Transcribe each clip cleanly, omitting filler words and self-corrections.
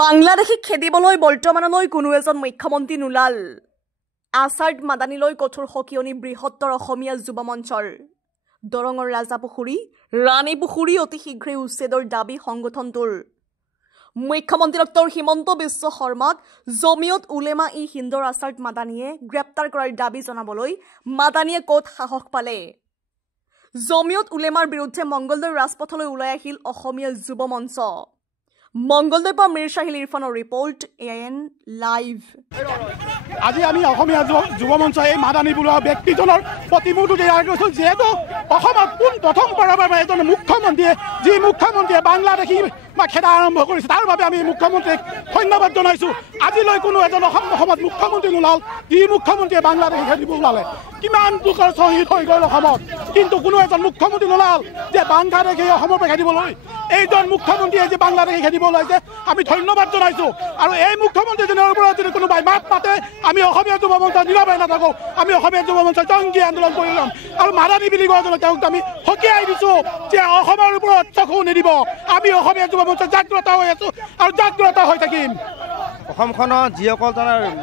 বাংলাদেশীক খেদিবলৈ বৰ্তমানলৈ কোনো এজন মুখ্যমন্ত্ৰী নোলাল। আছাদ মাদানীলৈ কঠোৰ সকিয়নি বৃহত্তৰ অসমীয়া যুৱ মঞ্চৰ। দৰঙৰ ৰাজাপুখুৰী ৰাণী পুখুৰী অতি শীঘ্ৰে উচ্ছেদৰ দাবী সংগঠনটোৰ। মুখ্যমন্ত্ৰী ডক্টৰ হিমন্ত বিশ্ব শৰ্মাক জমিয়ত উলেমা ই হিন্দৰ আছাদ মাদানীয়ে গ্ৰেপ্তাৰ কৰাৰ দাবী জনাবলৈ মাদানীয়ে ক'ত সাহস পালে। জমিয়ত উলেমাৰ বিৰুদ্ধে মংগলদৈ ৰাজপথলৈ ওলাই আহিল অসমীয়া যুৱ মঞ্চ। মংগলদৈৰ পৰা মিৰ শাহিল ইৰফানৰ ৰিপৰ্ট AN লাইভ। আজি আমি অসমীয়া যুৱ মঞ্চ এই মাদানী বোলা ব্যক্তিজনৰ প্ৰতিমূৰ্তি তৈয়াৰ কৰিছোঁ। যিহেতু অসমত প্ৰথমবাৰৰ বাবে এজন মুখ্যমন্ত্ৰীয়ে যি মুখ্যমন্ত্ৰীয়ে বাংলাদেশী খেদা আৰম্ভ কৰিছে তাৰ বাবে আমি মুখ্যমন্ত্ৰীক ধন্যবাদ জনাইছোঁ। আজিলৈ কোনো এজন অসমত মুখ্যমন্ত্ৰী নোলাল যি মুখ্যমন্ত্ৰীয়ে বাংলাদেশী খেদিব ওলালে। কিমান লোকৰ শ্বহীদ হৈ গ'ল অসমত, কিন্তু কোনো এজন মুখ্যমন্ত্ৰী নোলাল যে বাংলাদেশী অসমৰ পৰা খেদিবলৈ। এইজন মুখ্যমন্ত্ৰীয়ে যে বাংলাদেশী খেদিব ওলাইছে আমি ধন্যবাদ জনাইছোঁ। আৰু এই মুখ্যমন্ত্ৰীজনৰ ওপৰত যদি কোনোবাই মাত মাতে আমি অসমীয়া যুৱ মঞ্চ নীৰৱে নাথাকোঁ। আমি অসমীয়া যুৱ মঞ্চ জংগী আন্দোলন কৰি ল'ম। আৰু মাদানী বুলি কোৱা তেওঁক আমি সকীয়াই দিছোঁ যে অসমৰ ওপৰত চকু নিদিব। আমি অসমীয়া যুৱ মঞ্চ জাগ্ৰত হৈ আছোঁ আৰু জাগ্ৰত হৈ থাকিম। অসমখনত যিসকল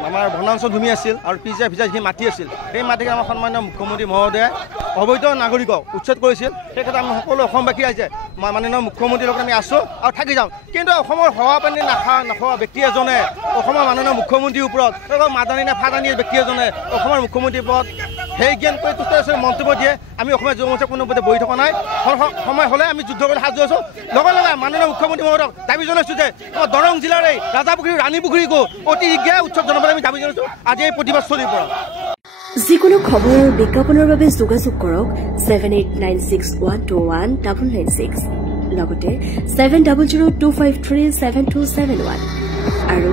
আমাৰ বনাঞ্চল ভূমি আছিল আৰু পিজা ভিজা যিখিনি মাটি আছিল সেই মাটিক আমাৰ সন্মানীয় মুখ্যমন্ত্ৰী মহোদয়ে অবৈধ নাগৰিকক উচ্ছেদ কৰিছিল। সেই ক্ষেত্ৰত আমি সকলো অসমবাসী ৰাইজে মাননীয় মুখ্যমন্ত্ৰীৰ লগত আমি আছোঁ আৰু থাকি যাওঁ। কিন্তু অসমৰ হাৱা পানী নোখোৱা ব্যক্তি এজনে অসমৰ মাননীয় মুখ্যমন্ত্ৰীৰ ওপৰত মাদানী নে ফাদানী ব্যক্তি এজনে অসমৰ মুখ্যমন্ত্ৰীৰ ওপৰত সেই জ্ঞান কৰি মন্তব্য দিয়ে। আমি অসমীয়া যুৱ মঞ্চে কোনো পথে বহি থকা নাই। সময় হ'লে আমি যুদ্ধ কৰি সাজু আছোঁ। লগে লগে মাননীয় মুখ্যমন্ত্ৰী মহোদয়ক দাবী জনাইছোঁ যে আমাৰ দৰং জিলাৰ এই ৰাজাপুখুৰী ৰাণী পুখুৰীকো অতি শীঘ্ৰে উৎসৱ জনাবলৈ আমি দাবী জনাইছোঁ আজি এই প্ৰতিবাদস্থলীৰ পৰা। যিকোনো খবৰ আৰু বিজ্ঞাপনৰ বাবে যোগাযোগ কৰক 7896121996 লগতে 7002537271 আৰু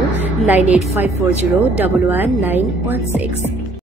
9854011916।